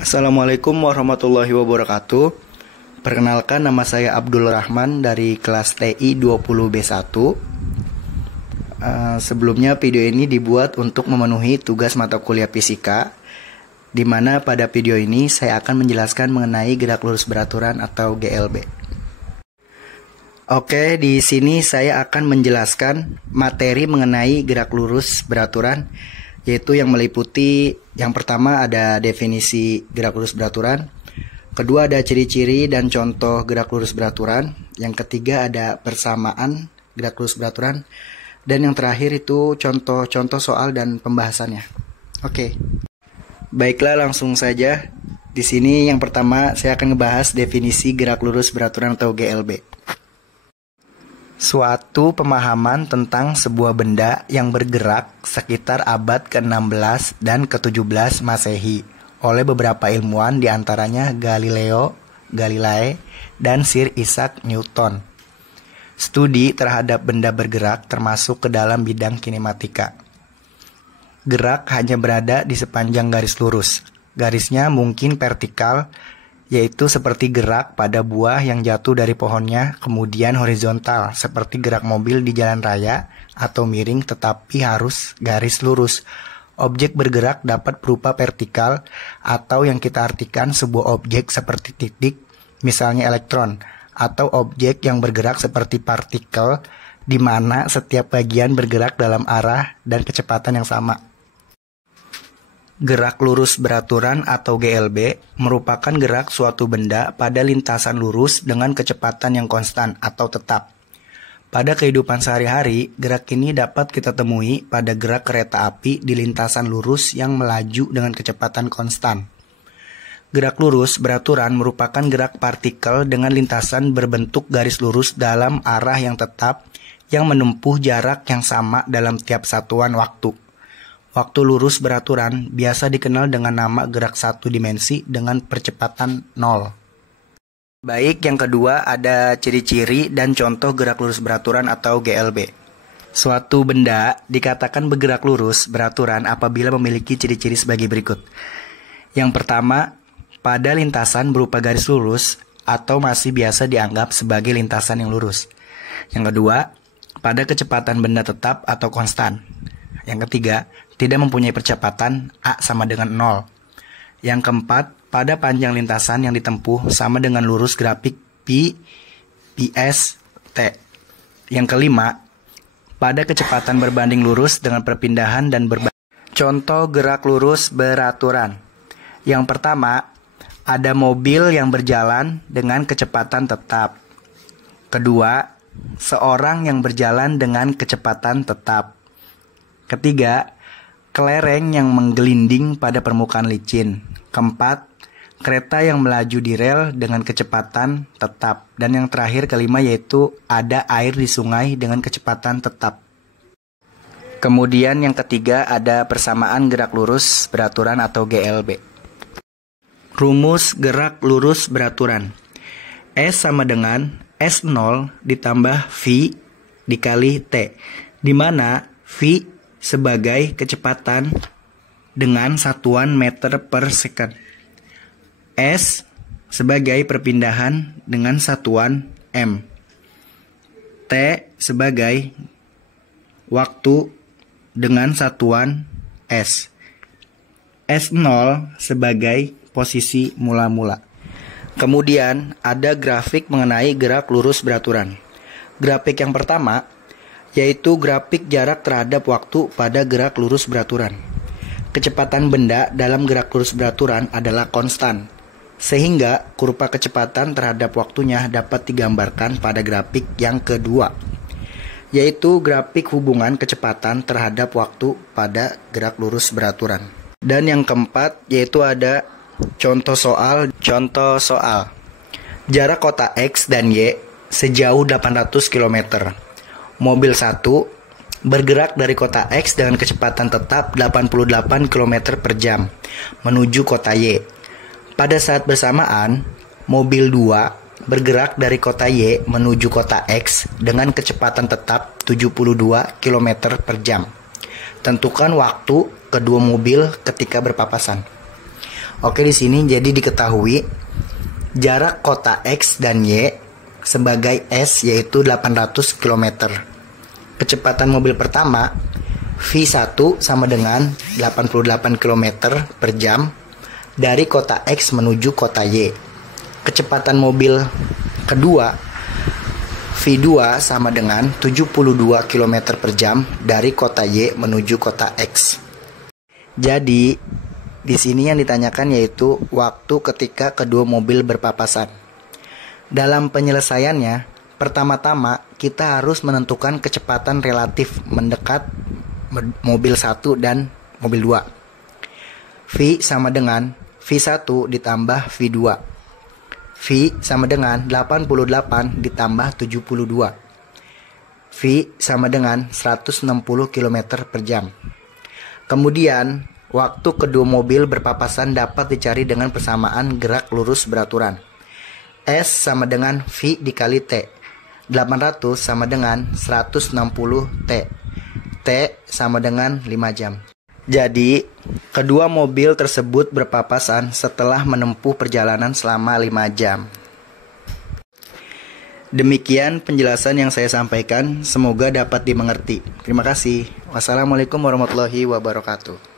Assalamualaikum warahmatullahi wabarakatuh. Perkenalkan, nama saya Abdul Rahman dari kelas TI 20B1. Sebelumnya video ini dibuat untuk memenuhi tugas mata kuliah fisika, di mana pada video ini saya akan menjelaskan mengenai gerak lurus beraturan atau GLB. Oke, di sini saya akan menjelaskan materi mengenai gerak lurus beraturan, yaitu yang meliputi yang pertama ada definisi gerak lurus beraturan, kedua ada ciri-ciri dan contoh gerak lurus beraturan, yang ketiga ada persamaan gerak lurus beraturan, dan yang terakhir itu contoh-contoh soal dan pembahasannya. Oke. Baiklah, langsung saja. Di sini yang pertama saya akan ngebahas definisi gerak lurus beraturan atau GLB. Suatu pemahaman tentang sebuah benda yang bergerak sekitar abad ke-16 dan ke-17 Masehi oleh beberapa ilmuwan, diantaranya Galileo Galilei dan Sir Isaac Newton. Studi terhadap benda bergerak termasuk ke dalam bidang kinematika. Gerak hanya berada di sepanjang garis lurus. Garisnya mungkin vertikal, yaitu seperti gerak pada buah yang jatuh dari pohonnya, kemudian horizontal seperti gerak mobil di jalan raya, atau miring tetapi harus garis lurus. Objek bergerak dapat berupa vertikal atau yang kita artikan sebuah objek seperti titik, misalnya elektron, atau objek yang bergerak seperti partikel, di mana setiap bagian bergerak dalam arah dan kecepatan yang sama. Gerak lurus beraturan atau GLB merupakan gerak suatu benda pada lintasan lurus dengan kecepatan yang konstan atau tetap. Pada kehidupan sehari-hari, gerak ini dapat kita temui pada gerak kereta api di lintasan lurus yang melaju dengan kecepatan konstan. Gerak lurus beraturan merupakan gerak partikel dengan lintasan berbentuk garis lurus dalam arah yang tetap yang menempuh jarak yang sama dalam tiap satuan waktu. Waktu lurus beraturan biasa dikenal dengan nama gerak satu dimensi dengan percepatan 0. Baik, yang kedua ada ciri-ciri dan contoh gerak lurus beraturan atau GLB. Suatu benda dikatakan bergerak lurus beraturan apabila memiliki ciri-ciri sebagai berikut. Yang pertama, pada lintasan berupa garis lurus atau masih biasa dianggap sebagai lintasan yang lurus. Yang kedua, pada kecepatan benda tetap atau konstan. Yang ketiga, tidak mempunyai percepatan A sama dengan 0. Yang keempat, pada panjang lintasan yang ditempuh sama dengan lurus grafik P, PS, T. Yang kelima, pada kecepatan berbanding lurus dengan perpindahan dan berbanding. Contoh gerak lurus beraturan. Yang pertama, ada mobil yang berjalan dengan kecepatan tetap. Kedua, seorang yang berjalan dengan kecepatan tetap. Ketiga, kelereng yang menggelinding pada permukaan licin. Keempat, kereta yang melaju di rel dengan kecepatan tetap. Dan yang terakhir, kelima, yaitu ada air di sungai dengan kecepatan tetap. Kemudian yang ketiga ada persamaan gerak lurus beraturan atau GLB. Rumus gerak lurus beraturan. S sama dengan S0 ditambah V dikali T, di mana V sebagai kecepatan dengan satuan meter per second. S sebagai perpindahan dengan satuan M. T sebagai waktu dengan satuan S. S0 sebagai posisi mula-mula. Kemudian ada grafik mengenai gerak lurus beraturan. Grafik yang pertama yaitu grafik jarak terhadap waktu pada gerak lurus beraturan. Kecepatan benda dalam gerak lurus beraturan adalah konstan, sehingga kurva kecepatan terhadap waktunya dapat digambarkan pada grafik yang kedua, yaitu grafik hubungan kecepatan terhadap waktu pada gerak lurus beraturan. Dan yang keempat yaitu ada contoh soal. Jarak kota X dan Y sejauh 800 km. Mobil 1 bergerak dari kota X dengan kecepatan tetap 88 km per jam menuju kota Y. Pada saat bersamaan, mobil 2 bergerak dari kota Y menuju kota X dengan kecepatan tetap 72 km per jam. Tentukan waktu kedua mobil ketika berpapasan. Oke, di sini jadi diketahui jarak kota X dan Y sebagai S yaitu 800 km. Kecepatan mobil pertama V1 sama dengan 88 km per jam dari kota X menuju kota Y. Kecepatan mobil kedua V2 sama dengan 72 km per jam dari kota Y menuju kota X. Jadi, di sini yang ditanyakan yaitu waktu ketika kedua mobil berpapasan. Dalam penyelesaiannya, pertama-tama kita harus menentukan kecepatan relatif mendekat mobil 1 dan mobil 2. V sama dengan V1 ditambah V2. V sama dengan 88 ditambah 72. V sama dengan 160 km per jam. Kemudian, waktu kedua mobil berpapasan dapat dicari dengan persamaan gerak lurus beraturan. S sama dengan V dikali T. 800 sama dengan 160 T. T sama dengan 5 jam. Jadi, kedua mobil tersebut berpapasan setelah menempuh perjalanan selama 5 jam. Demikian penjelasan yang saya sampaikan, semoga dapat dimengerti. Terima kasih. Wassalamualaikum warahmatullahi wabarakatuh.